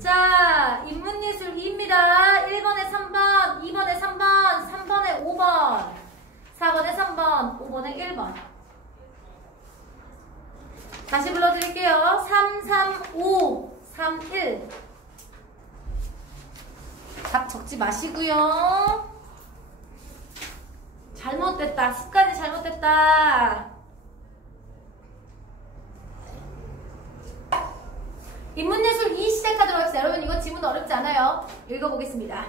자, 인문예술 2입니다. 1번에 3번, 2번에 3번, 3번에 5번, 4번에 3번, 5번에 1번. 다시 불러드릴게요. 3, 3, 5, 3, 1. 답 적지 마시고요. 잘못됐다. 습관이 잘못됐다. 인문예술 2 시작하도록 하겠습니다. 여러분 이거 지문 어렵지 않아요? 읽어보겠습니다.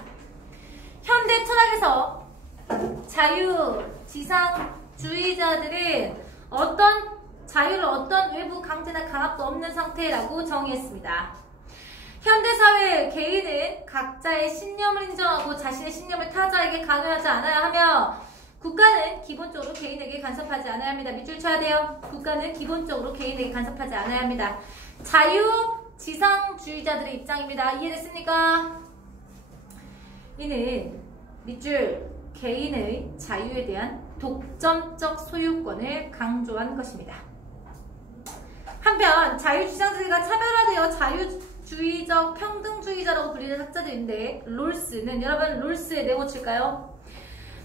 현대 철학에서 자유지상주의자들은 자유를 어떤 외부 강제나 강압도 없는 상태라고 정의했습니다. 현대사회의 개인은 각자의 신념을 인정하고 자신의 신념을 타자에게 강요하지 않아야 하며 국가는 기본적으로 개인에게 간섭하지 않아야 합니다. 밑줄 쳐야 돼요. 국가는 기본적으로 개인에게 간섭하지 않아야 합니다. 자유지상주의자들의 입장입니다. 이해됐습니까? 이는 밑줄 개인의 자유에 대한 독점적 소유권을 강조한 것입니다. 한편 자유주의자들과 차별화되어 자유주의적 평등주의자라고 불리는 학자들인데 롤스는 여러분 롤스의 네모 칠까요?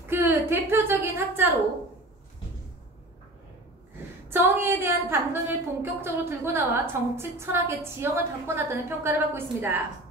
그 대표적인 학자로 정의에 대한 담론을 본격적으로 들고 나와 정치 철학의 지형을 바꿔놨다는 평가를 받고 있습니다.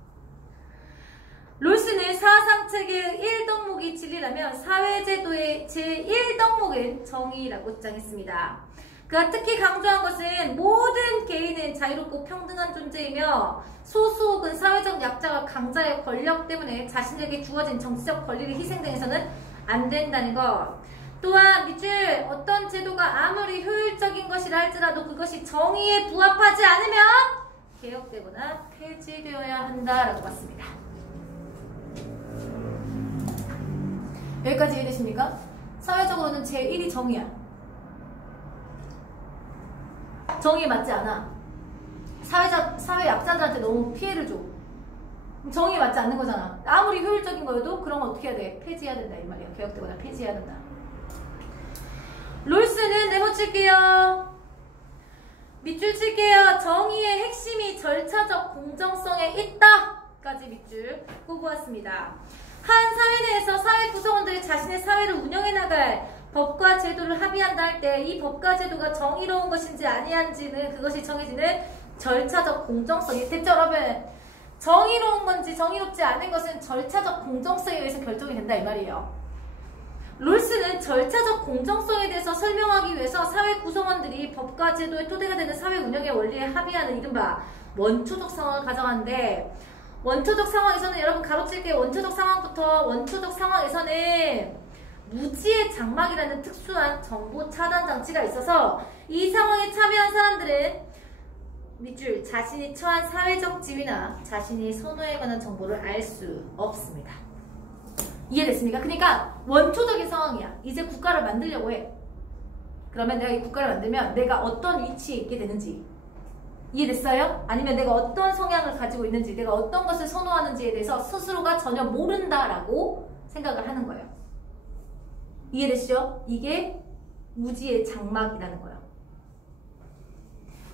롤스는 사상체계의 1덕목이 진리라면 사회제도의 제1덕목은 정의라고 주장했습니다. 그가 특히 강조한 것은 모든 개인은 자유롭고 평등한 존재이며 소수 혹은 사회적 약자가 강자의 권력 때문에 자신에게 주어진 정치적 권리를 희생당해서는 안 된다는 것. 또한 밑줄 어떤 제도가 아무리 효율적인 것이라 할지라도 그것이 정의에 부합하지 않으면 개혁되거나 폐지되어야 한다라고 봤습니다. 여기까지 이해되십니까? 사회적으로는 제1이 정의야. 정의에 맞지 않아. 사회 약자들한테 너무 피해를 줘. 정의에 맞지 않는 거잖아. 아무리 효율적인 거여도 그런 거 어떻게 해야 돼? 폐지해야 된다 이 말이야. 개혁되거나 폐지해야 된다. 롤스는 네모 칠게요. 밑줄 칠게요. 정의의 핵심이 절차적 공정성에 있다 까지 밑줄 꼽아왔습니다. 한 사회 내에서 사회 구성원들이 자신의 사회를 운영해 나갈 법과 제도를 합의한다 할 때 이 법과 제도가 정의로운 것인지 아니한지는 그것이 정해지는 절차적 공정성이 됐죠 여러분? 정의로운 건지 정의롭지 않은 것은 절차적 공정성에 의해서 결정이 된다 이 말이에요. 롤스는 절차적 공정성에 대해서 설명하기 위해서 사회 구성원들이 법과 제도의 토대가 되는 사회 운영의 원리에 합의하는 이른바 원초적 상황을 가정하는데 원초적 상황에서는 여러분 가로칠게요. 원초적 상황에서는 무지의 장막이라는 특수한 정보 차단 장치가 있어서 이 상황에 참여한 사람들은 밑줄 자신이 처한 사회적 지위나 자신이 선호에 관한 정보를 알 수 없습니다. 이해됐습니까? 그러니까 원초적인 상황이야. 이제 국가를 만들려고 해. 그러면 내가 이 국가를 만들면 내가 어떤 위치에 있게 되는지 이해됐어요? 아니면 내가 어떤 성향을 가지고 있는지 내가 어떤 것을 선호하는지에 대해서 스스로가 전혀 모른다라고 생각을 하는 거예요. 이해되시죠? 이게 무지의 장막이라는 거예요.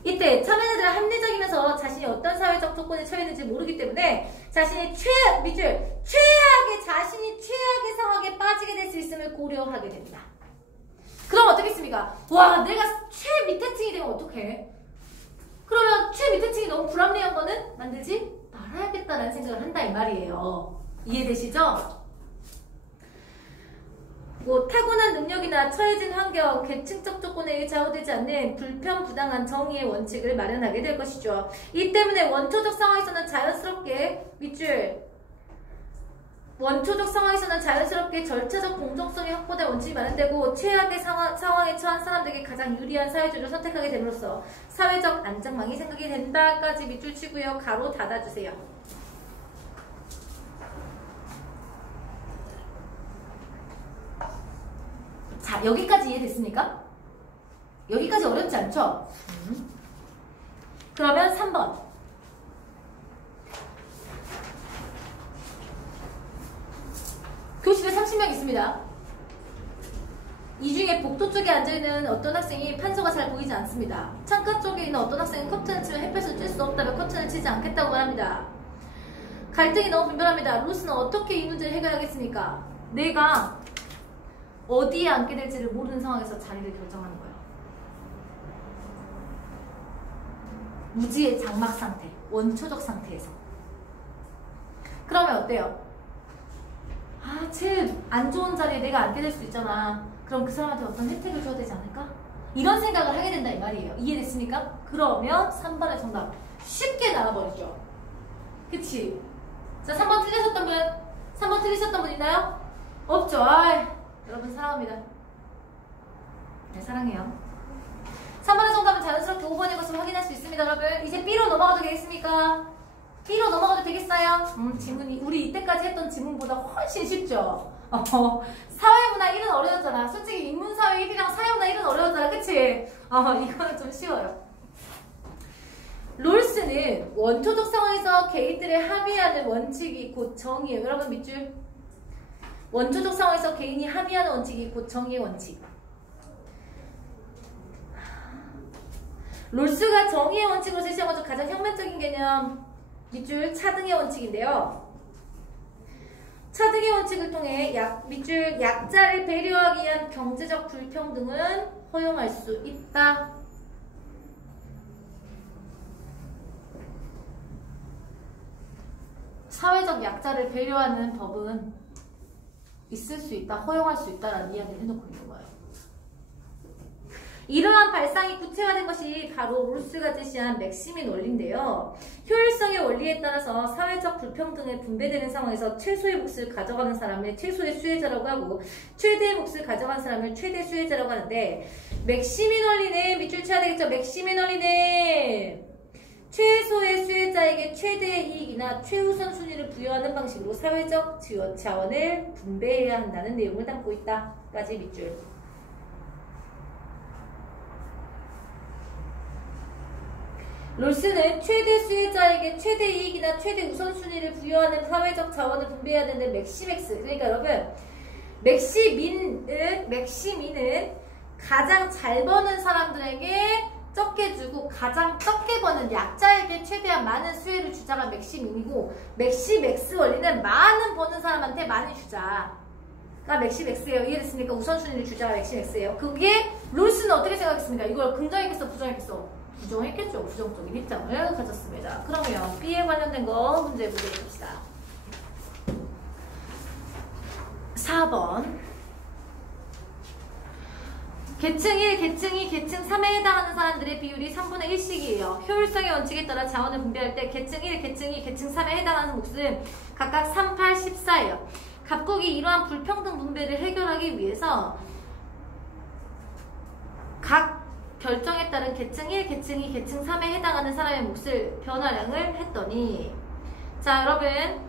이때 참여자들은 합리적이면서 자신이 어떤 사회적 조건에 처해 있는지 모르기 때문에 자신이 자신이 최악의 상황에 빠지게 될 수 있음을 고려하게 됩니다. 그럼 어떻겠습니까? 와, 내가 최밑에층이 되면 어떡해? 그러면 최밑에층이 너무 불합리한 거는 만들지 말아야겠다라는 생각을 한다 이 말이에요. 이해되시죠? 타고난 능력이나 처해진 환경, 계층적 조건에 의해 좌우되지 않는 불편부당한 정의의 원칙을 마련하게 될 것이죠. 이 때문에 원초적 상황에서는 자연스럽게 절차적 공정성이 확보된 원칙이 마련되고 최악의 상황에 처한 사람들에게 가장 유리한 사회주의를 선택하게 됨으로써 사회적 안정망이 생기게 된다까지 밑줄 치고요. 가로 닫아주세요. 자, 여기까지 이해됐습니까? 여기까지 어렵지 않죠? 그러면 3번. 교실에 30명 있습니다. 이 중에 복도 쪽에 앉아있는 어떤 학생이 판서가 잘 보이지 않습니다. 창가 쪽에 있는 어떤 학생은 커튼을 치면 햇볕을 쬐 수 없다며 커튼을 치지 않겠다고 말합니다. 갈등이 너무 분별합니다. 로스는 어떻게 이 문제를 해결하겠습니까? 내가 어디에 앉게 될지를 모르는 상황에서 자리를 결정하는 거예요. 무지의 장막 상태, 원초적 상태에서. 그러면 어때요? 아, 제일 안 좋은 자리에 내가 앉게 될 수 있잖아. 그럼 그 사람한테 어떤 혜택을 줘야 되지 않을까? 이런 생각을 하게 된다 이 말이에요. 이해됐습니까? 그러면 3번의 정답 쉽게 나와버리죠. 그치? 자, 3번 틀리셨던 분? 3번 틀리셨던 분 있나요? 없죠? 아이, 여러분 사랑합니다. 네, 사랑해요. 3번의 정답은 자연스럽게 5번의 것을 확인할 수 있습니다. 여러분 이제 B로 넘어가도 되겠습니까? B로 넘어가도 되겠어요? 지문이 우리 이때까지 했던 지문보다 훨씬 쉽죠? 사회문화 1은 어려웠잖아. 솔직히 인문사회 1이랑 사회문화 1은 어려웠잖아. 그치? 이거는 좀 쉬워요. 롤스는 원초적 상황에서 개인들의 합의하는 원칙이 곧 정의예요. 여러분 밑줄. 원초적 상황에서 개인이 합의하는 원칙이 곧 정의의 원칙. 롤스가 정의의 원칙으로 제시한 것중 가장 혁명적인 개념 밑줄 차등의 원칙인데요. 차등의 원칙을 통해 밑줄 약자를 배려하기 위한 경제적 불평등은 허용할 수 있다. 사회적 약자를 배려하는 법은 있을 수 있다, 허용할 수 있다라는 이야기를 해놓고 있는 거예요. 이러한 발상이 구체화된 것이 바로 롤스가 제시한 맥시민 원리인데요. 효율성의 원리에 따라서 사회적 불평등에 분배되는 상황에서 최소의 몫을 가져가는 사람을 최소의 수혜자라고 하고 최대의 몫을 가져가는 사람을 최대 수혜자라고 하는데 맥시민 원리는 밑줄 쳐야 되겠죠. 맥시민 원리는 최소의 수혜자에게 최대의 이익이나 최우선 순위를 부여하는 방식으로 사회적 자원을 분배해야 한다는 내용을 담고 있다. 까지 밑줄. 롤스는 최대 수혜자에게 최대 이익이나 최대 우선순위를 부여하는 사회적 자원을 분배해야 되는 맥시맥스. 그러니까 여러분 맥시민은 가장 잘 버는 사람들에게 적게 주고 가장 적게 버는 약자에게 최대한 많은 수혜를 주자가 맥시민이고 맥시맥스 원리는 많은 버는 사람한테 많이 주자가 맥시맥스예요. 이해됐습니까? 우선순위를 주자가 맥시맥스예요. 그게 롤스는 어떻게 생각했습니까? 이걸 긍정했겠어? 부정했겠어? 부정했겠죠. 부정적인 입장을 가졌습니다. 그러면 B에 관련된 거 문제 보겠습니다. 4번 계층 1, 계층 2, 계층 3에 해당하는 사람들의 비율이 3분의 1씩이에요. 효율성의 원칙에 따라 자원을 분배할 때 계층 1, 계층 2, 계층 3에 해당하는 몫은 각각 3, 8, 14예요. 각국이 이러한 불평등 분배를 해결하기 위해서 각 결정에 따른 계층 1, 계층 2, 계층 3에 해당하는 사람의 몫을 변화량을 했더니 자 여러분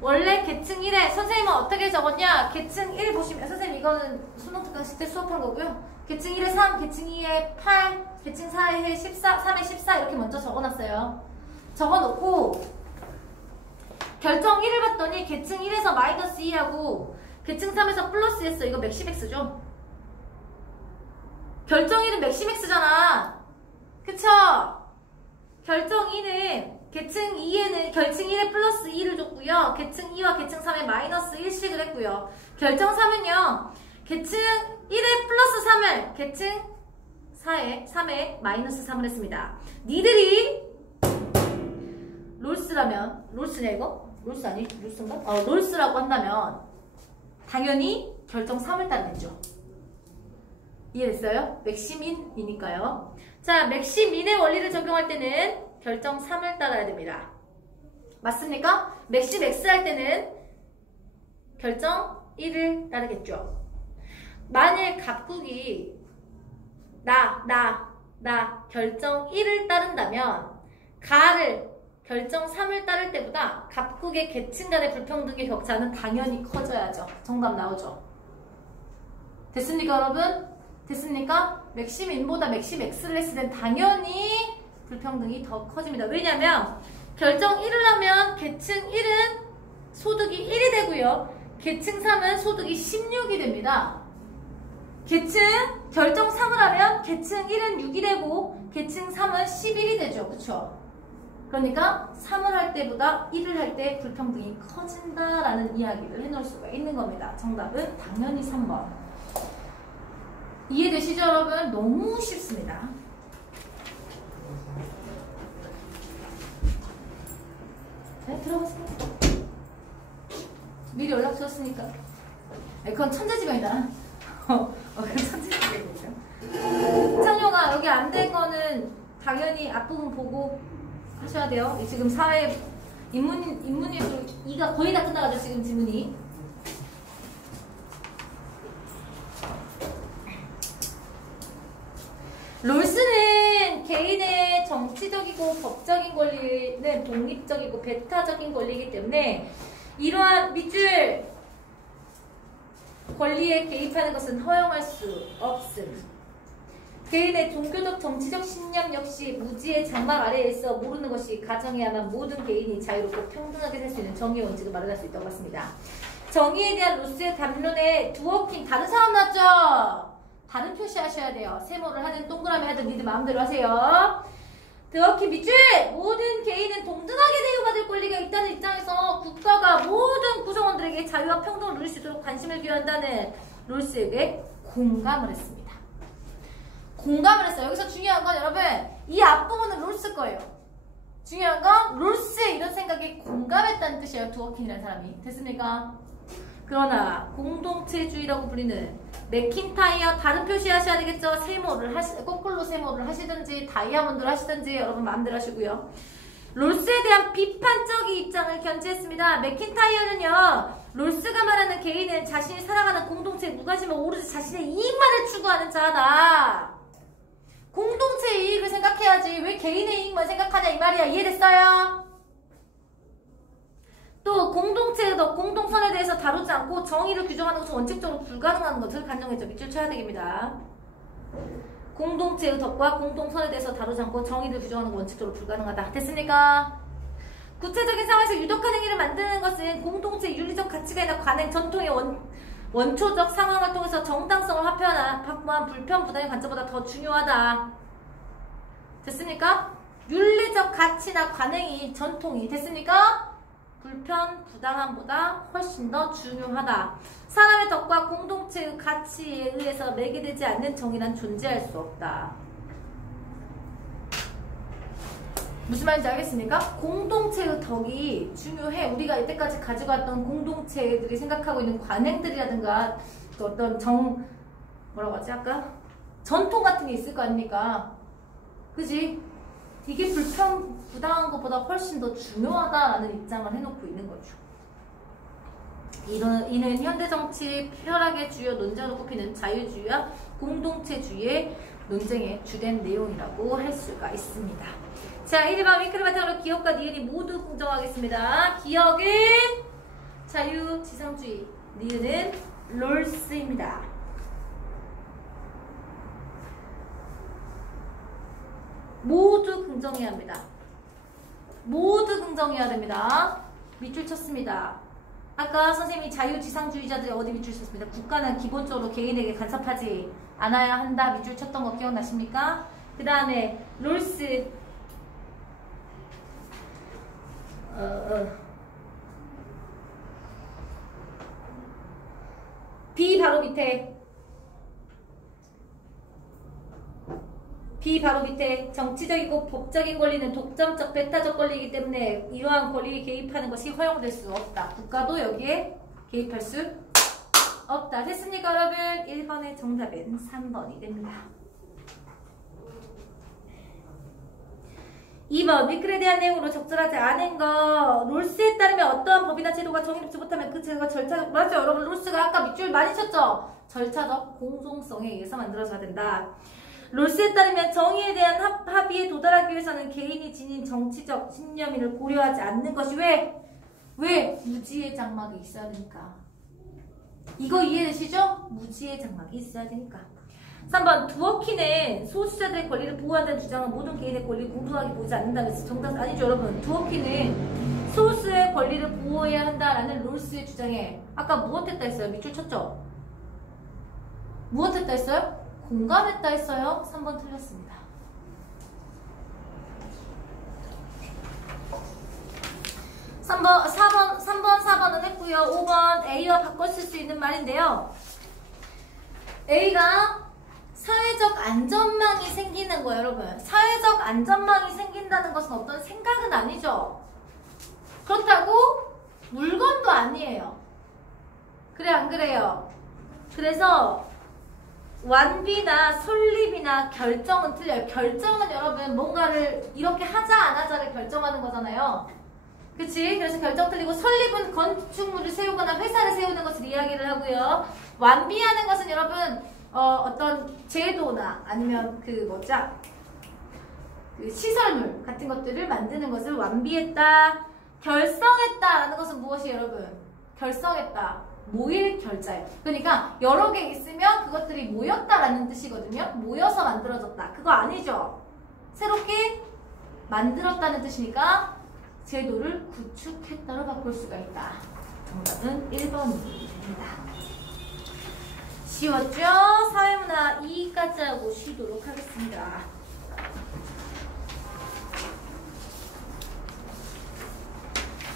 원래 계층 1에 선생님은 어떻게 적었냐? 계층 1 보시면 선생님 이거는 수능 특강식 때 수업한 거고요. 계층 1에 3, 계층 2에 8, 계층 4에 14, 3에 14 이렇게 먼저 적어놨어요. 적어놓고 결정 1을 봤더니 계층 1에서 마이너스 2하고 계층 3에서 플러스 했어. 이거 맥시맥스죠? 결정 1은 맥시맥스잖아. 그쵸? 결정 2는 계층 2에는 결층 1에 플러스 2를 줬고요. 계층 2와 계층 3에 마이너스 1씩을 했고요. 결정 3은요. 계층 1에 플러스 3을 계층 3에 마이너스 3을 했습니다. 니들이 롤스라면 롤스냐 이거? 롤스 아니? 롤스인가? 롤스라고 한다면 당연히 결정 3을 따르겠죠. 이해됐어요? 맥시민이니까요. 자, 맥시민의 원리를 적용할 때는 결정 3을 따라야 됩니다. 맞습니까? 맥시맥스 할 때는 결정 1을 따르겠죠. 만일 각국이 나 결정 1을 따른다면 가를 결정 3을 따를 때보다 각국의 계층 간의 불평등의 격차는 당연히 커져야죠. 정답 나오죠. 됐습니까 여러분? 됐습니까? 맥시민보다 맥시맥스를 했을 땐 당연히 불평등이 더 커집니다. 왜냐면 결정 1을 하면 계층 1은 소득이 1이 되고요. 계층 3은 소득이 16이 됩니다. 결정 3을 하면 계층 1은 6이 되고 계층 3은 11이 되죠. 그쵸? 그러니까 3을 할 때보다 1을 할 때 불평등이 커진다라는 이야기를 해놓을 수가 있는 겁니다. 정답은 당연히 3번. 이해되시죠, 여러분? 너무 쉽습니다. 네, 들어보세요. 미리 연락 주셨으니까. 그건 천재지변이다. 그건 천재지변이죠. 창료가 여기 안 된 거는 당연히 앞부분 보고 하셔야 돼요. 지금 사회 인문예술 2가 거의 다 끝나가죠, 지금 지문이. 롤스는 개인의 정치적이고 법적인 권리는 독립적이고 배타적인 권리이기 때문에 이러한 밑줄 권리에 개입하는 것은 허용할 수 없음. 개인의 종교적 정치적 신념 역시 무지의 장막 아래에 있어 모르는 것이 가정해야만 모든 개인이 자유롭고 평등하게 살 수 있는 정의의 원칙을 마련할 수 있다고 봤습니다. 정의에 대한 로스의 담론에 두어킹 다른 사람 났죠? 다른 표시하셔야 돼요. 세모를 하든 동그라미 하든 니들 마음대로 하세요. 드워킹 밑줄! 모든 개인은 동등하게 대우받을 권리가 있다는 입장에서 국가가 모든 구성원들에게 자유와 평등을 누릴 수 있도록 관심을 기울한다는 롤스에게 공감을 했습니다. 공감을 했어요. 여기서 중요한 건 여러분 이 앞부분은 롤스 거예요. 중요한 건 롤스의 이런 생각에 공감했다는 뜻이에요. 두어킹이라는 사람이. 됐습니까? 그러나 공동체주의라고 불리는 맥킨타이어 다른 표시하셔야 되겠죠. 세모를 거꾸로 세모를 하시든지 다이아몬드를 하시든지 여러분 마음대로 하시고요. 롤스에 대한 비판적인 입장을 견지했습니다. 맥킨타이어는요. 롤스가 말하는 개인은 자신이 살아가는 공동체에 무관심을 오로지 자신의 이익만을 추구하는 자다. 공동체의 이익을 생각해야지 왜 개인의 이익만 생각하냐 이 말이야. 이해됐어요? 또 공동체도 공동선에 대해서 다루지 않고 정의를 규정하는 것은 원칙적으로 불가능한 것을 간정했죠. 밑줄 쳐야 됩니다. 공동체의 덕과 공동선에 대해서 다루지 않고 정의를 규정하는 건 원칙적으로 불가능하다. 됐습니까? 구체적인 상황에서 유독한 행위를 만드는 것은 공동체의 윤리적 가치가 있는 관행, 전통의 원초적 상황을 통해서 정당성을 확보한 불편 부당의 관점보다 더 중요하다. 됐습니까? 윤리적 가치나 관행이 전통이 됐습니까? 불편 부당함보다 훨씬 더 중요하다. 사람의 덕과 공동체의 가치에 의해서 매개되지 않는 정의란 존재할 수 없다. 무슨 말인지 알겠습니까? 공동체의 덕이 중요해. 우리가 이때까지 가지고 왔던 공동체들이 생각하고 있는 관행들이라든가 또 어떤 뭐라고 하지 아까? 전통 같은 게 있을 거 아닙니까? 그지? 이게 불편 부당한 것보다 훨씬 더 중요하다라는 입장을 해놓고 있는 거죠. 이는 현대정치 쾌락의 주요 논쟁으로 꼽히는 자유주의와 공동체주의의 논쟁의 주된 내용이라고 할 수가 있습니다. 자, 1번 위크를 바탕으로 기억과 니은이 모두 공정하겠습니다. 기억은 자유지상주의, 니은은 롤스입니다. 모두 긍정해야 합니다. 모두 긍정해야 됩니다. 밑줄 쳤습니다. 아까 선생님이 자유지상주의자들이 어디 밑줄 쳤습니다. 국가는 기본적으로 개인에게 간섭하지 않아야 한다. 밑줄 쳤던 거 기억나십니까? 그 다음에 롤스 B 바로 밑에 정치적이고 법적인 권리는 독점적 배타적 권리이기 때문에 이러한 권리에 개입하는 것이 허용될 수 없다. 국가도 여기에 개입할 수 없다. 됐습니까 여러분? 1번의 정답은 3번이 됩니다. 2번 위클에 대한 내용으로 적절하지 않은 거. 롤스에 따르면 어떠한 법이나 제도가 정의롭지 못하면 그 제도가 절차적 맞죠? 여러분 롤스가 아까 밑줄 많이 쳤죠? 절차적 공정성에 의해서 만들어져야 된다. 롤스에 따르면 정의에 대한 합의에 도달하기 위해서는 개인이 지닌 정치적 신념을 고려하지 않는 것이 왜? 무지의 장막이 있어야 되니까. 이거 이해되시죠? 무지의 장막이 있어야 되니까. 3번 두어키는 소수자들의 권리를 보호한다는 주장은 모든 개인의 권리를 공정하게 보지 않는다는 것이 정답 아니죠 여러분. 두어키는 소수의 권리를 보호해야 한다라는 롤스의 주장에 아까 무엇했다 했어요? 밑줄 쳤죠? 무엇했다 했어요? 공감했다 했어요. 3번 틀렸습니다. 3번, 4번은 했고요. 5번 A와 바꿔 쓸 수 있는 말인데요. A가 사회적 안전망이 생기는 거예요, 여러분. 사회적 안전망이 생긴다는 것은 어떤 생각은 아니죠. 그렇다고 물건도 아니에요. 그래, 안 그래요? 그래서 완비나 설립이나 결정은 틀려요. 결정은 여러분 뭔가를 이렇게 하자 안 하자를 결정하는 거잖아요. 그치? 그래서 결정 틀리고, 설립은 건축물을 세우거나 회사를 세우는 것을 이야기를 하고요. 완비하는 것은 여러분 어떤 제도나 아니면 그 시설물 같은 것들을 만드는 것을 완비했다. 결성했다라는 것은 무엇이 여러분? 결성했다. 모일 결자예요. 그러니까 여러 개 있으면 그것들이 모였다라는 뜻이거든요. 모여서 만들어졌다. 그거 아니죠. 새롭게 만들었다는 뜻이니까 제도를 구축했다로 바꿀 수가 있다. 정답은 1번입니다. 쉬웠죠? 사회문화 2까지 하고 쉬도록 하겠습니다.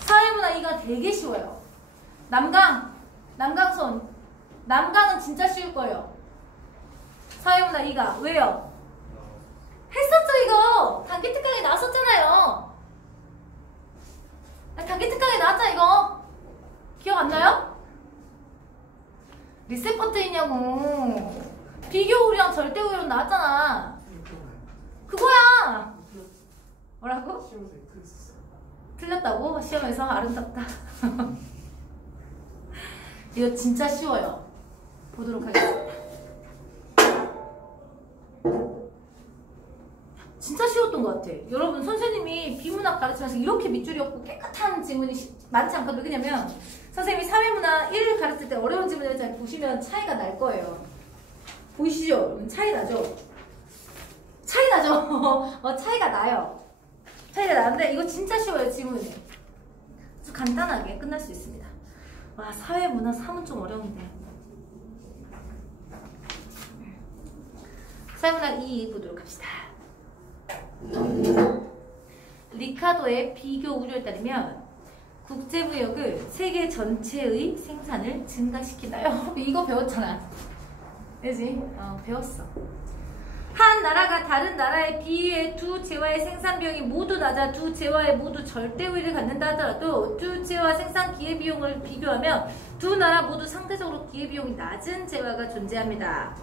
사회문화 2가 되게 쉬워요. 남강은 진짜 쉬울 거예요. 사회문화 2가. 왜요? 했었죠, 이거. 단기 특강에 나왔었잖아요. 단기 특강에 나왔잖아, 이거. 기억 안 나요? 리셋 버튼이냐고. 비교우리랑 절대우리랑 나왔잖아. 그거야. 뭐라고? 틀렸다고? 시험에서? 아름답다. 이거 진짜 쉬워요. 보도록 하겠습니다. 진짜 쉬웠던 것 같아. 여러분, 선생님이 비문학 가르치면서 이렇게 밑줄이 없고 깨끗한 지문이 많지 않거든요. 왜냐면 선생님이 사회문화 1을 가르칠 때 어려운 지문을 했잖아요. 보시면 차이가 날 거예요. 보이시죠? 차이 나죠? 차이 나죠? 차이가 나요. 차이가 나는데 이거 진짜 쉬워요, 지문이. 아주 간단하게 끝날 수 있습니다. 와, 사회문화 3은 좀 어려운데. 사회문화 2 보도록 합시다. 리카도의 비교 우려에 따르면 국제무역은 세계 전체의 생산을 증가시키나요? 이거 배웠잖아. 그지? 배웠어. 한 나라가 다른 나라에 비유해 두 재화의 생산 비용이 모두 낮아 두 재화에 모두 절대 우위를 갖는다 하더라도 두 재화 생산 기회비용을 비교하면 두 나라 모두 상대적으로 기회비용이 낮은 재화가 존재합니다.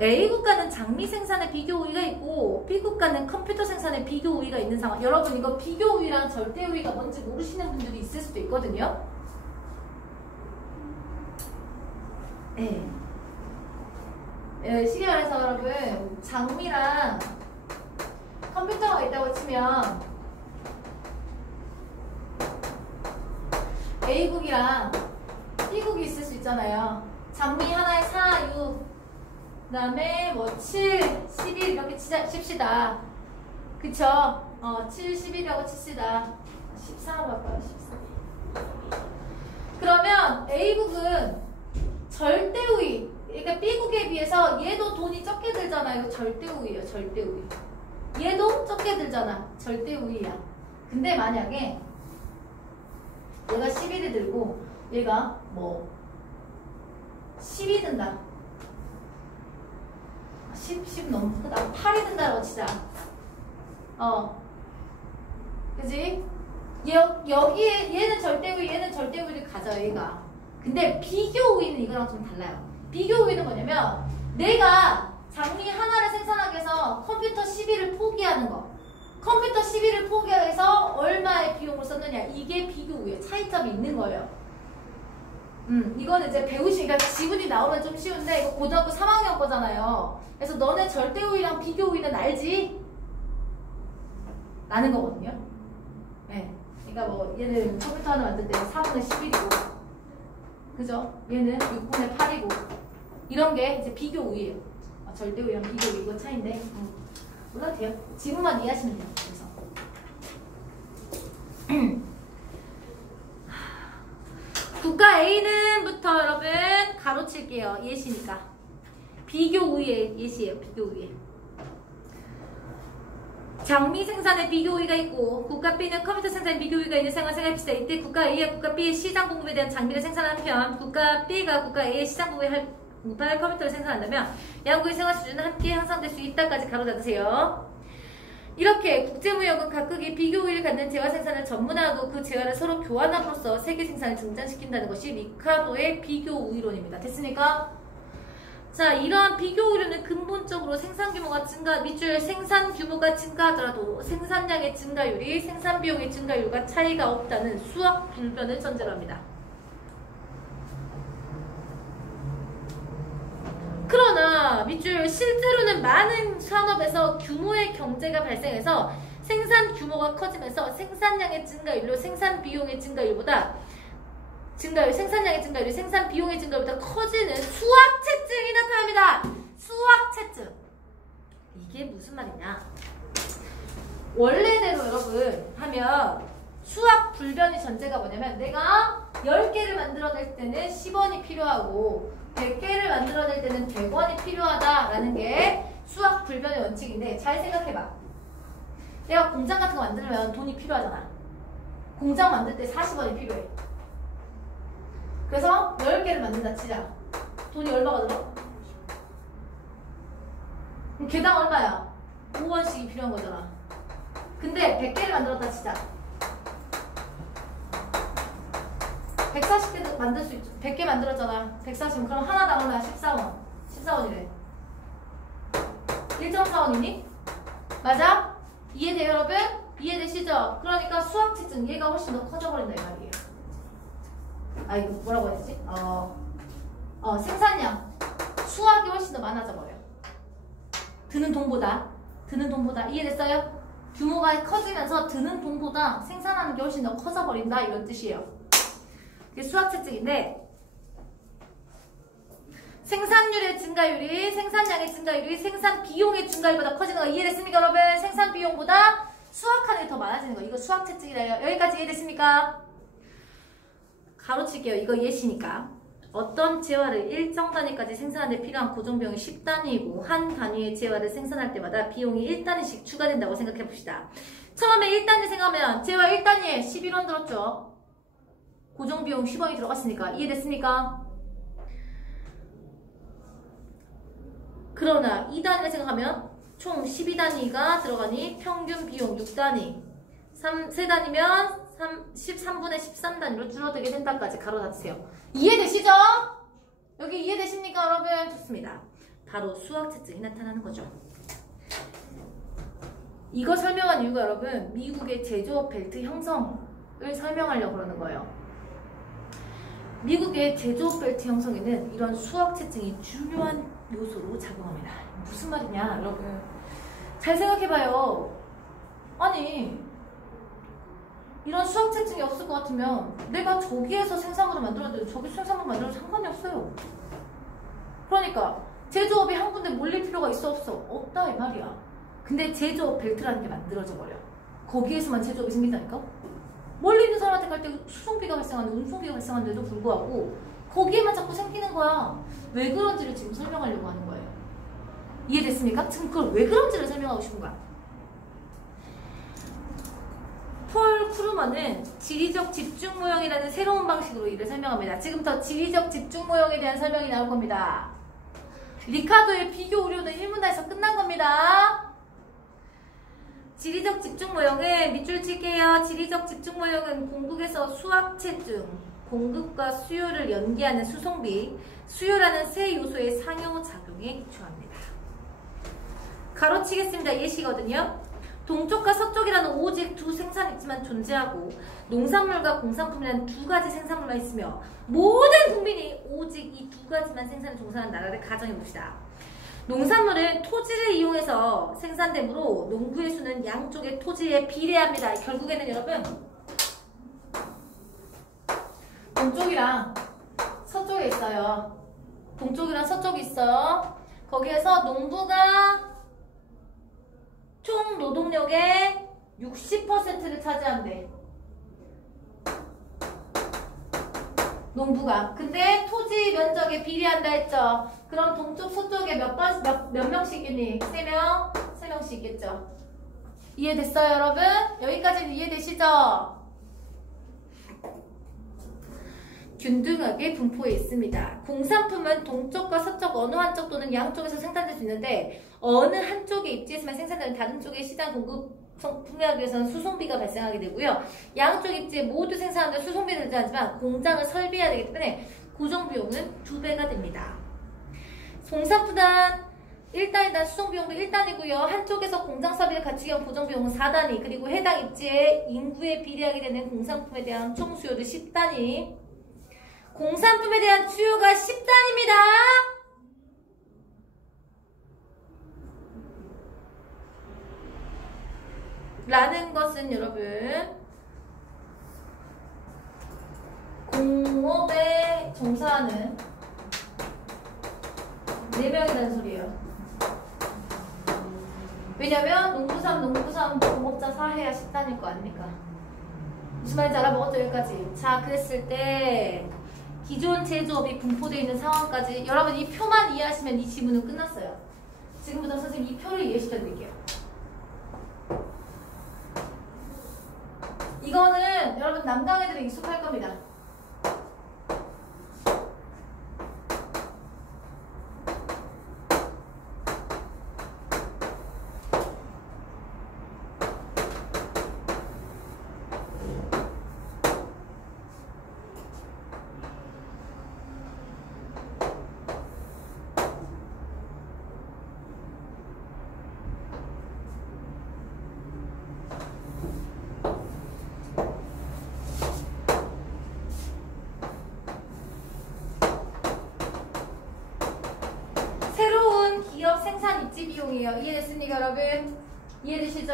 A 국가는 장미 생산에 비교 우위가 있고 B 국가는 컴퓨터 생산에 비교 우위가 있는 상황. 여러분, 이거 비교 우위랑 절대 우위가 뭔지 모르시는 분들이 있을 수도 있거든요. 네. 쉽게 말해서 여러분, 장미랑 컴퓨터가 있다고 치면 A국이랑 B국이 있을 수 있잖아요. 장미 하나에 4, 6, 그 다음에 뭐 7, 11 이렇게 칩시다. 그쵸? 7, 11이라고 칩시다. 14로 할까요? 14. 그러면 A국은 절대 우위. 그러니까 B국에 비해서 얘도 돈이 적게 들잖아요. 이거 절대 우위예요. 절대 우위. 얘도 적게 들잖아. 절대 우위야. 근데 만약에 얘가 11이 들고 얘가 뭐 10이 든다. 10 너무 크다. 8이 든다라고 치자. 그지? 여기에 얘는 절대 우위, 얘는 절대 우위를 가져, 얘가. 근데 비교 우위는 이거랑 좀 달라요. 비교 우위는 뭐냐면 내가 장미 하나를 생산하기 위해서 컴퓨터 12를 포기하는 거. 컴퓨터 12를 포기해서 얼마의 비용을 썼느냐. 이게 비교 우위에 차이점이 있는 거예요. 이거는 이제 배우시니까 지문이 나오면 좀 쉬운데 이거 고등학교 3학년 거잖아요. 그래서 너네 절대 우위랑 비교 우위는 알지? 라는 거거든요. 네. 그러니까 뭐 얘는 컴퓨터 하나 만들 때 4분의 11이고 그죠? 얘는 6분의 8이고 이런 게 이제 비교 우위예요. 절대 우위랑 비교 우위 이거 차이인데 몰라도 돼요. 지문만 이해하시면 돼요. 그래서 국가 A는부터 여러분 가로칠게요. 예시니까. 비교 우위의 예시예요. 비교 우위. 장미 생산에 비교 우위가 있고 국가 B는 컴퓨터 생산에 비교 우위가 있는 생활 비슷해. 이때 국가 A와 국가 B의 시장 공급에 대한 장비를 생산하는 편, 국가 B가 국가 A의 시장 공급에 무발 컴퓨터를 생산한다면 양국의 생활 수준은 함께 향상될 수 있다까지 가로 닫으세요. 이렇게 국제무역은 각국이 비교 우위를 갖는 재화 생산을 전문화하고 그 재화를 서로 교환함으로써 세계 생산을 증장시킨다는 것이 리카도의 비교 우위론입니다. 됐습니까? 자, 이러한 비교 우위론은 근본적으로 생산 규모가 밑줄 생산 규모가 증가하더라도 생산량의 증가율이 생산 비용의 증가율과 차이가 없다는 수학 불변을 전제로 합니다. 그러나 밑줄 실제로는 많은 산업에서 규모의 경제가 발생해서 생산 규모가 커지면서 생산량의 증가율로 생산 비용의 증가율보다 생산량의 증가율이 생산 비용의 증가율보다 커지는 수학체증이 나타납니다. 수학체증. 이게 무슨 말이냐? 원래대로 여러분 하면 수학 불변의 전제가 뭐냐면 내가 10개를 만들어낼 때는 10원이 필요하고 100개를 만들어낼 때는 100원이 필요하다라는 게 수학 불변의 원칙인데 잘 생각해봐. 내가 공장 같은 거 만들면 돈이 필요하잖아. 공장 만들 때 40원이 필요해. 그래서 10개를 만든다 치자. 돈이 얼마가 들어? 그럼 개당 얼마야? 5원씩이 필요한 거잖아. 근데 100개를 만들었다 치자. 140개 만들 수 있죠. 100개 만들었잖아. 140원. 그럼 하나당 얼마야? 14원. 14원이래. 1.4원이니? 맞아? 이해돼요, 여러분? 이해되시죠? 그러니까 수학체증 얘가 훨씬 더 커져버린다 이 말이에요. 아, 이거 뭐라고 해야 되지? 생산량. 수학이 훨씬 더 많아져 버려. 드는 돈보다 이해됐어요? 규모가 커지면서 드는 돈보다 생산하는 게 훨씬 더 커져 버린다 이런 뜻이에요. 이게 수학체증인데 생산율의 증가율이 생산량의 증가율이 생산 비용의 증가율보다 커지는 거 이해됐습니까, 여러분? 생산 비용보다 수확하는 게 더 많아지는 거. 이거 수학체증이래요. 여기까지 이해됐습니까? 가로칠게요. 이거 예시니까. 어떤 재화를 일정 단위까지 생산하는 데 필요한 고정비용이 10단위이고 한 단위의 재화를 생산할 때마다 비용이 1단위씩 추가된다고 생각해 봅시다. 처음에 1단위 생각하면 재화 1단위에 11원 들었죠. 고정비용 10원이 들어갔으니까. 이해됐습니까? 그러나 2단위를 생각하면 총 12단위가 들어가니 평균 비용 6단위 3단위면 13분의 13단위로 줄어들게 된다까지 가로 닫으세요. 이해되시죠? 여기 이해되십니까, 여러분? 좋습니다. 바로 수학체증이 나타나는 거죠. 이거 설명한 이유가 여러분 미국의 제조업 벨트 형성을 설명하려고 그러는 거예요. 미국의 제조업 벨트 형성에는 이런 수학체증이 중요한 요소로 작용합니다. 무슨 말이냐, 여러분? 잘 생각해봐요. 아니, 이런 수학체증이 없을 것 같으면 내가 저기에서 생산물을 만들어도 저기 생산물 만들어도 상관이 없어요. 그러니까 제조업이 한 군데 몰릴 필요가 있어 없어? 없다 이 말이야. 근데 제조업 벨트라는 게 만들어져 버려. 거기에서만 제조업이 생긴다니까? 멀리 있는 사람한테 갈 때 수송비가 발생하는데 운송비가 발생하는데도 불구하고 거기에만 자꾸 생기는 거야. 왜 그런지를 지금 설명하려고 하는 거예요. 이해됐습니까? 지금 그걸 왜 그런지를 설명하고 싶은 거야. 폴 크루먼은 지리적 집중 모형이라는 새로운 방식으로 이를 설명합니다. 지금부터 지리적 집중 모형에 대한 설명이 나올 겁니다. 리카도의 비교 우려는 1문단에서 끝난 겁니다. 지리적 집중 모형은 밑줄 칠게요. 지리적 집중 모형은 공국에서 수학체증, 공급과 수요를 연계하는 수송비, 수요라는 세 요소의 상호작용에 기초합니다. 가로치겠습니다. 예시거든요. 동쪽과 서쪽이라는 오직 두 생산입지만 존재하고 농산물과 공산품이라는 두 가지 생산물만 있으며 모든 국민이 오직 이 두 가지만 생산에 종사하는 나라를 가정해봅시다. 농산물은 토지를 이용해서 생산되므로 농부의 수는 양쪽의 토지에 비례합니다. 결국에는 여러분 동쪽이랑 서쪽에 있어요. 동쪽이랑 서쪽이 있어요. 거기에서 농부가 총 노동력의 60%를 차지한대. 농부가. 근데 토지 면적에 비례한다 했죠. 그럼 동쪽 서쪽에 몇 명씩 있겠니? 3명? 3명씩 있겠죠. 이해됐어요, 여러분? 여기까지는 이해되시죠? 균등하게 분포해 있습니다. 공산품은 동쪽과 서쪽 어느 한쪽 또는 양쪽에서 생산될 수 있는데 어느 한쪽의 입지에서만 생산되는 다른 쪽의 시장 공급 품하기 위해서는 수송비가 발생하게 되고요. 양쪽 입지에 모두 생산하는데 수송비는 들지 않지만 공장을 설비해야 되기 때문에 고정비용은 2배가 됩니다. 공산품단 1단이단 수송비용도 1단이고요. 한쪽에서 공장 설비를 갖추기 위한 고정비용은 4단위, 그리고 해당 입지의 인구에 비례하게 되는 공산품에 대한 총수요도 10단위. 공산품에 대한 수요가 10단입니다. 라는 것은 여러분 공업에 종사하는 4명이라는 소리예요. 왜냐면 농부산, 공업자 사해야 10단일 거 아닙니까? 무슨 말인지 알아먹었죠? 여기까지. 자, 그랬을 때 기존 제조업이 분포되어 있는 상황까지 여러분 이 표만 이해하시면 이 지문은 끝났어요. 지금부터 선생님 이 표를 이해시켜드릴게요. 이거는 여러분 남강 애들은 익숙할 겁니다. 새로운 기업 생산 입지 비용이에요. 이해됐습니까, 여러분? 이해되시죠?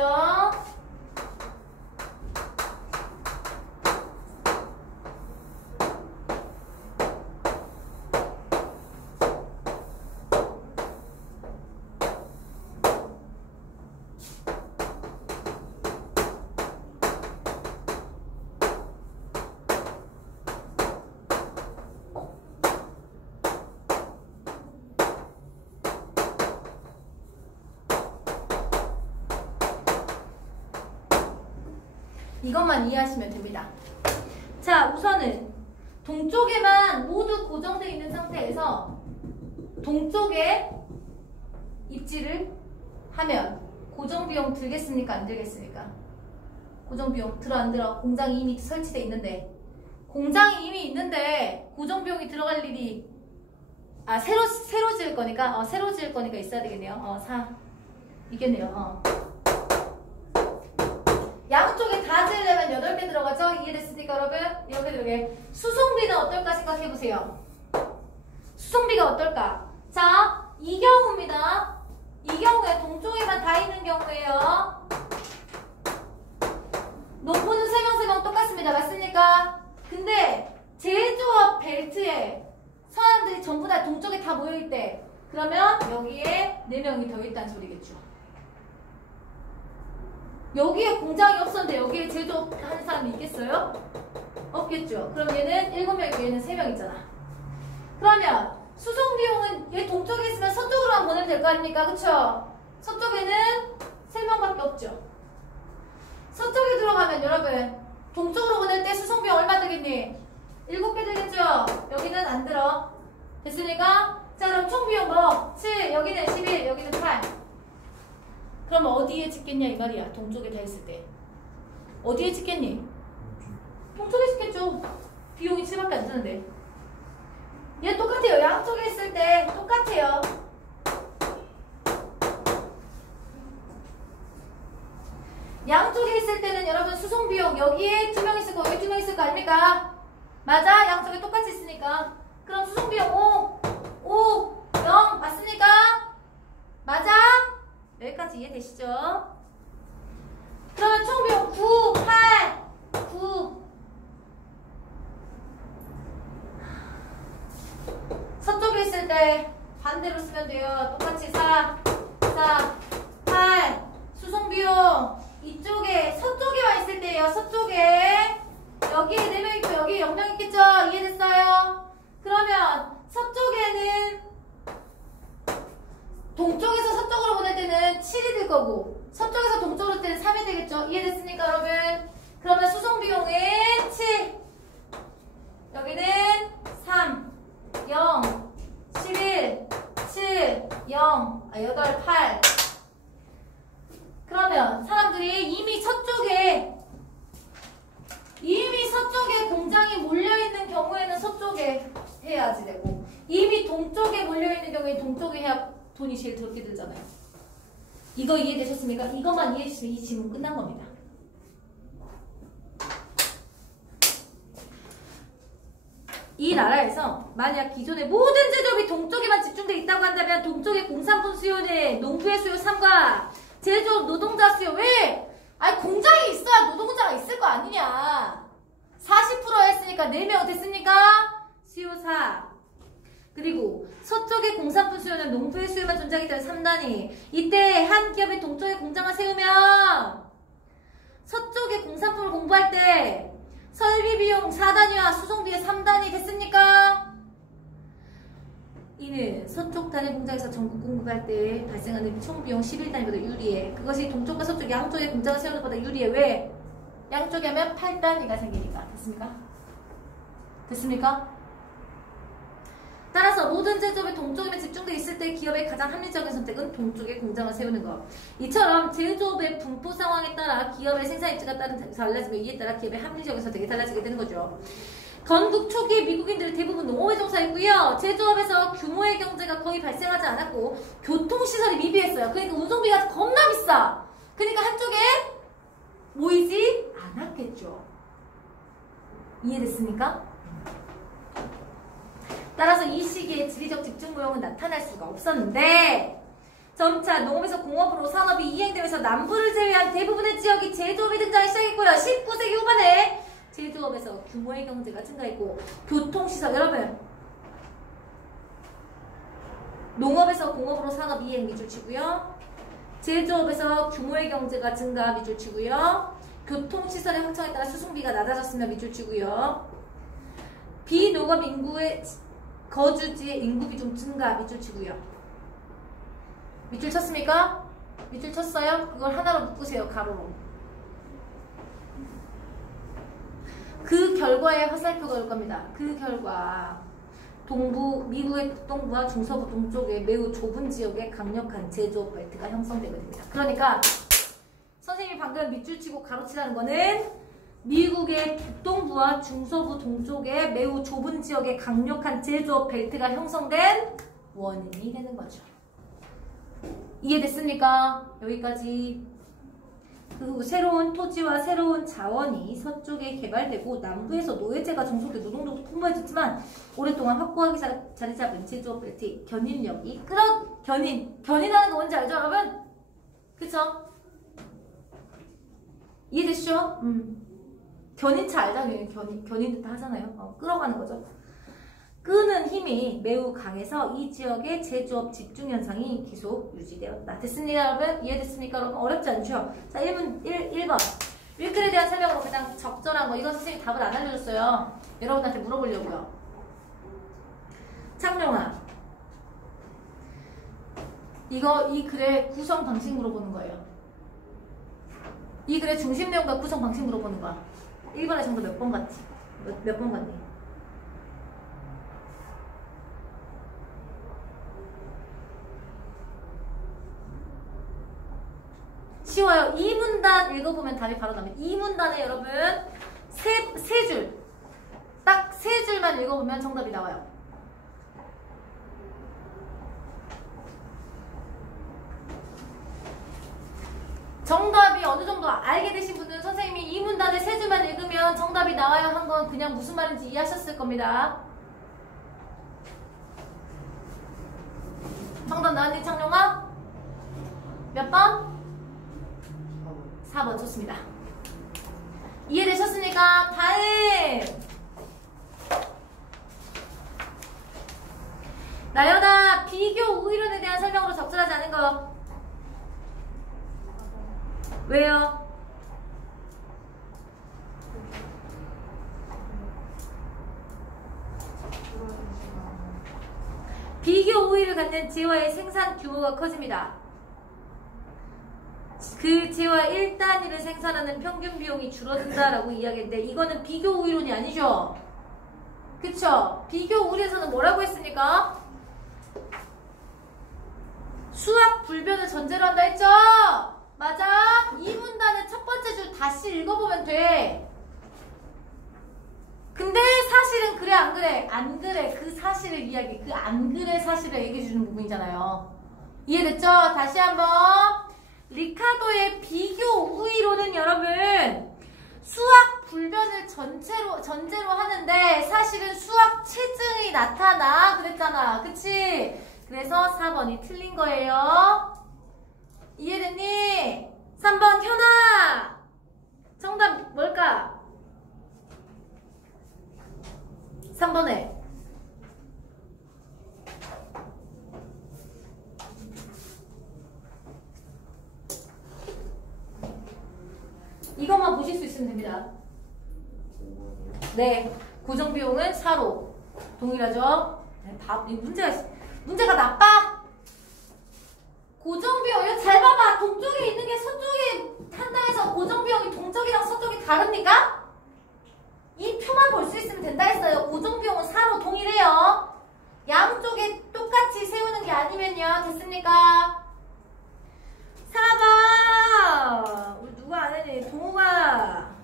이것만 이해하시면 됩니다. 자, 우선은 동쪽에만 모두 고정되어 있는 상태에서 동쪽에 입지를 하면 고정비용 들겠습니까? 안 들겠습니까? 고정비용 들어 안 들어? 공장이 이미 설치되어 있는데 공장이 이미 있는데 고정비용이 들어갈 일이 새로 지을 거니까 새로 지을 거니까 있어야 되겠네요. 있겠네요. 양쪽에 다 지으려면 8개 들어가죠? 이해됐습니까, 여러분? 이렇게 수송비는 어떨까 생각해보세요. 수송비가 어떨까? 자, 이 경우입니다. 이 경우에 동쪽에만 다 있는 경우에요. 높은 3명 똑같습니다. 맞습니까? 근데 제조업 벨트에 사람들이 전부 다 동쪽에 다 모여있을 때 그러면 여기에 4명이 더 있다는 소리겠죠. 여기에 공장이 없었는데 여기에 제조하는 사람이 있겠어요? 없겠죠. 그럼 얘는 7명이고 얘는 3명 있잖아. 그러면 수송비용은 얘 동쪽에 있으면 서쪽으로만 보내면 될 거 아닙니까? 그쵸? 서쪽에는 3명밖에 없죠. 서쪽에 들어가면 여러분 동쪽으로 보낼 때 수송비용 얼마 들겠니? 7개 들겠죠? 여기는 안 들어. 됐습니까? 자, 그럼 총비용 7, 여기는 11, 여기는 8. 그럼 어디에 찍겠냐 이 말이야. 동쪽에 다 있을 때 어디에 찍겠니? 동쪽에 찍겠죠. 비용이 7밖에 안 드는데. 얘 똑같아요. 양쪽에 있을 때 똑같아요. 양쪽에 있을 때는 여러분 수송비용 여기에 2명 있을 거 여기 2명 있을 거 아닙니까? 맞아? 양쪽에 똑같이 있으니까. 그럼 수송비용 5, 0 맞습니까? 맞아? 여기까지 이해되시죠? 그러면 총비용 9, 8, 9. 서쪽에 있을 때 반대로 쓰면 돼요. 똑같이 4, 8. 수송비용 이쪽에 서쪽에만 있을 때예요. 서쪽에 여기에 4명 있고 여기에 0명 있겠죠? 이해됐어요? 그러면 서쪽에는 동쪽에서 서쪽으로 보낼 때는 7이 들 거고 서쪽에서 동쪽으로 때는 3이 되겠죠? 이해됐습니까, 여러분? 그러면 수송 비용은 7. 여기는 3, 0, 11, 7, 0, 8, 8. 그러면 사람들이 이미 서쪽에 공장이 몰려있는 경우에는 서쪽에 해야지 되고, 이미 동쪽에 몰려있는 경우에 동쪽에 해야 돈이 제일 적게 들잖아요. 이거 이해되셨습니까? 이것만 이해해주시면 이 질문 끝난 겁니다. 이 나라에서 만약 기존의 모든 제조업이 동쪽에만 집중되어 있다고 한다면 동쪽의 공산품 수요는 농부의 수요 3과 제조업 노동자 수요 왜? 아니 공장이 있어야 노동자가 있을 거 아니냐. 40% 했으니까 4명 됐습니까? 수요 4. 그리고 서쪽의 공산품 수요는 농부의 수요만 존재하기 때문에 3단위. 이때 한 기업이 동쪽에 공장을 세우면 서쪽의 공산품을 공부할 때 설비 비용 4단위와 수송비의 3단위 됐습니까? 이는 서쪽 단위 공장에서 전국 공급할 때 발생하는 총 비용 11단위보다 유리해. 그것이 동쪽과 서쪽 양쪽의 공장을 세우는 것보다 유리해. 왜? 양쪽에 하면 8단위가 생기니까. 됐습니까? 됐습니까? 따라서 모든 제조업이 동쪽에 집중되어 있을 때 기업의 가장 합리적인 선택은 동쪽에 공장을 세우는 것. 이처럼 제조업의 분포 상황에 따라 기업의 생산 입지가 달라지며 이에 따라 기업의 합리적인 선택이 달라지게 되는 거죠. 건국 초기 미국인들 대부분 농업에 종사했고요. 제조업에서 규모의 경제가 거의 발생하지 않았고 교통시설이 미비했어요. 그러니까 운송비가 겁나 비싸. 그러니까 한쪽에 모이지 않았겠죠. 이해됐습니까? 따라서 이 시기에 지리적 집중 모형은 나타날 수가 없었는데 점차 농업에서 공업으로 산업이 이행되면서 남부를 제외한 대부분의 지역이 제조업이 등장하기 시작했고요. 19세기 후반에 제조업에서 규모의 경제가 증가했고 교통시설 여러분 농업에서 공업으로 산업 이행 밑줄 치고요. 제조업에서 규모의 경제가 증가 밑줄 치고요. 교통시설의 확장에 따라 수송비가 낮아졌으며 밑줄 치고요. 비농업 인구의 거주지의 인구 비중 증가 밑줄 치고요. 밑줄 쳤습니까? 밑줄 쳤어요? 그걸 하나로 묶으세요. 가로로. 그 결과에 화살표가 올 겁니다. 그 결과 미국의 북동부와 중서부 동쪽에 매우 좁은 지역에 강력한 제조업 벨트가 형성되게 됩니다. 그러니까 선생님이 방금 밑줄 치고 가로치라는 거는 미국의 북동부와 중서부 동쪽에 매우 좁은 지역에 강력한 제조업 벨트가 형성된 원인이 되는 거죠. 이해됐습니까? 여기까지. 그 새로운 토지와 새로운 자원이 서쪽에 개발되고 남부에서 노예제가 종속돼 노동력도 풍부해졌지만 오랫동안 확고하게 자리 잡은 제조업 벨트의 견인력이 견인하는 거 뭔지 알죠 여러분? 그쵸? 이해되시죠? 견인차 알잖아요. 견인듯 하잖아요. 끌어가는 거죠. 끄는 힘이 매우 강해서 이 지역의 제조업 집중 현상이 계속 유지되었다. 됐습니까, 여러분? 이해됐습니까, 여러분? 어렵지 않죠? 자, 1번. 윌클에 대한 설명으로 그냥 적절한 거. 이건 선생님이 답을 안 알려줬어요. 여러분한테 물어보려고요. 창룡아. 이 글의 구성 방식 물어보는 거예요. 이 글의 중심 내용과 구성 방식 물어보는 거야. 1번에 정도 몇 번 같지? 몇 번 같니? 쉬워요. 이 문단 읽어보면 답이 바로 나옵니다. 이 문단에 여러분 세 줄, 딱 세 줄만 읽어보면 정답이 나와요. 정답이 어느 정도 알게 되신 분들은 선생님이 이 문단에 세 줄만 읽으면 정답이 나와요 한 건 그냥 무슨 말인지 이해하셨을 겁니다. 정답 나왔니 창룡아? 몇 번? 4번 좋습니다. 이해되셨습니까? 다음 나연아 비교 우이론에 대한 설명으로 적절하지 않은 거 왜요? 비교 우위를 갖는 지와의 생산 규모가 커집니다. 그 재화 1단위를 생산하는 평균 비용이 줄어든다라고 이야기했는데 이거는 비교 우위론이 아니죠? 그쵸? 비교 우위에서는 뭐라고 했습니까? 수학 불변을 전제로 한다 했죠? 맞아? 이 문단은 첫 번째 줄 다시 읽어보면 돼. 근데 사실은 그래 안 그래? 안 그래. 그 사실을 이야기, 그 안 그래 사실을 얘기해주는 부분이잖아요. 이해됐죠? 다시 한번. 리카도의 비교 우위론은 여러분 수학 불변을 전제로 하는데 사실은 수학 체증이 나타나 그랬잖아. 그치? 그래서 4번이 틀린 거예요. 이해됐니? 3번 현아 정답 뭘까? 3번에 이것만 보실 수 있으면 됩니다. 네, 고정비용은 4로 동일하죠? 네, 문제가 나빠? 고정비용, 이거 잘 봐봐. 동쪽에 있는 게 서쪽에 한다 해서 고정비용이 동쪽이랑 서쪽이 다릅니까? 이 표만 볼 수 있으면 된다 했어요. 고정비용은 4로 동일해요. 양쪽에 똑같이 세우는 게 아니면요. 됐습니까? 4번 우리 누가 안 했니? 동우가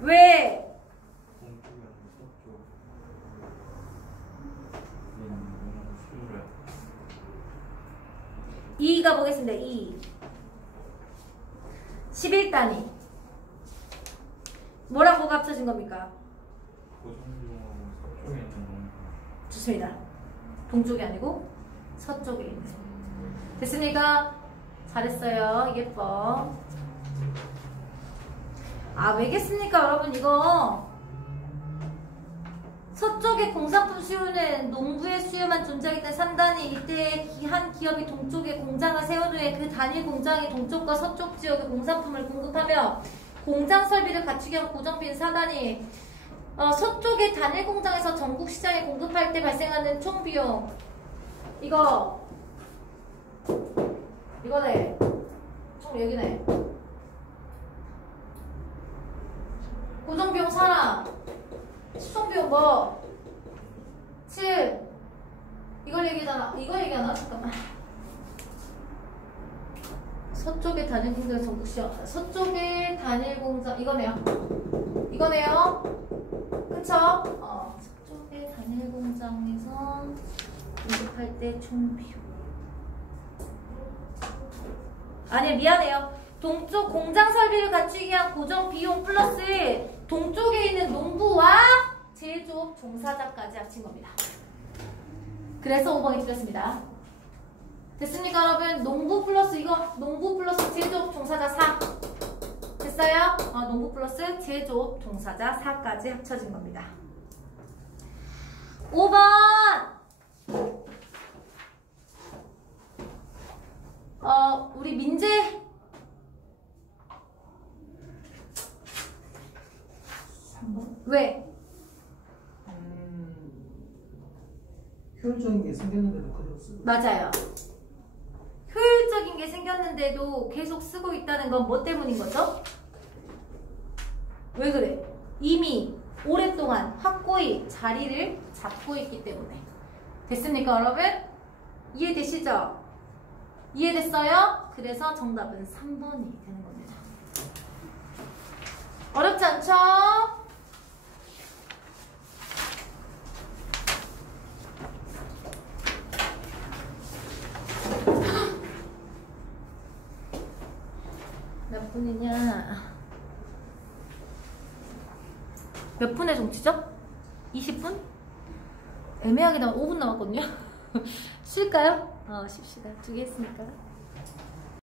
왜? 이가 보겠습니다. 2 11단위 뭐랑 뭐가 합쳐진 겁니까? 좋습니다. 동쪽이 아니고 서쪽에 있는 됐습니까? 잘했어요. 예뻐. 아, 왜겠습니까, 여러분? 이거 서쪽의 공산품 수요는 농부의 수요만 존재하기 때문에 3단위 이때 한 기업이 동쪽에 공장을 세운 후에 그 단일 공장이 동쪽과 서쪽 지역에 공산품을 공급하며 공장 설비를 갖추기 위한 고정비는 4단위 서쪽의 단일 공장에서 전국 시장에 공급할 때 발생하는 총 비용 이거네. 총 여기네. 고정비용 4랑 시총비용 뭐? 7 이걸 얘기하잖아. 이거 얘기하나? 잠깐만. 서쪽의 단일 공장 전국 시장 서쪽의 단일 공장 이거네요. 그쵸? 서쪽의 단일 공장에서 공급할 때 총 비용 아니 미안해요. 동쪽 공장 설비를 갖추기 위한 고정 비용 플러스 동쪽에 있는 농부와 제조업 종사자까지 합친 겁니다. 그래서 5번이 틀렸습니다. 됐습니까 여러분? 농부 플러스 제조업 종사자 4 됐어요? 농부 플러스 제조업 종사자 4까지 합쳐진 겁니다. 5번 우리 민재 3번? 왜? 효율적인 게 생겼는데도 그대로 쓰고 맞아요. 효율적인 게 생겼는데도 계속 쓰고 있다는 건 뭐 때문인 거죠? 왜 그래? 이미 오랫동안 확고히 자리를 잡고 있기 때문에. 됐습니까 여러분? 이해되시죠? 이해됐어요? 그래서 정답은 3번이 되는 겁니다. 어렵지 않죠? 몇 분이냐? 몇 분의 정치죠? 20분? 애매하게 나면 5분 남았거든요? 쉴까요? 쉽시다. 2개 했으니까.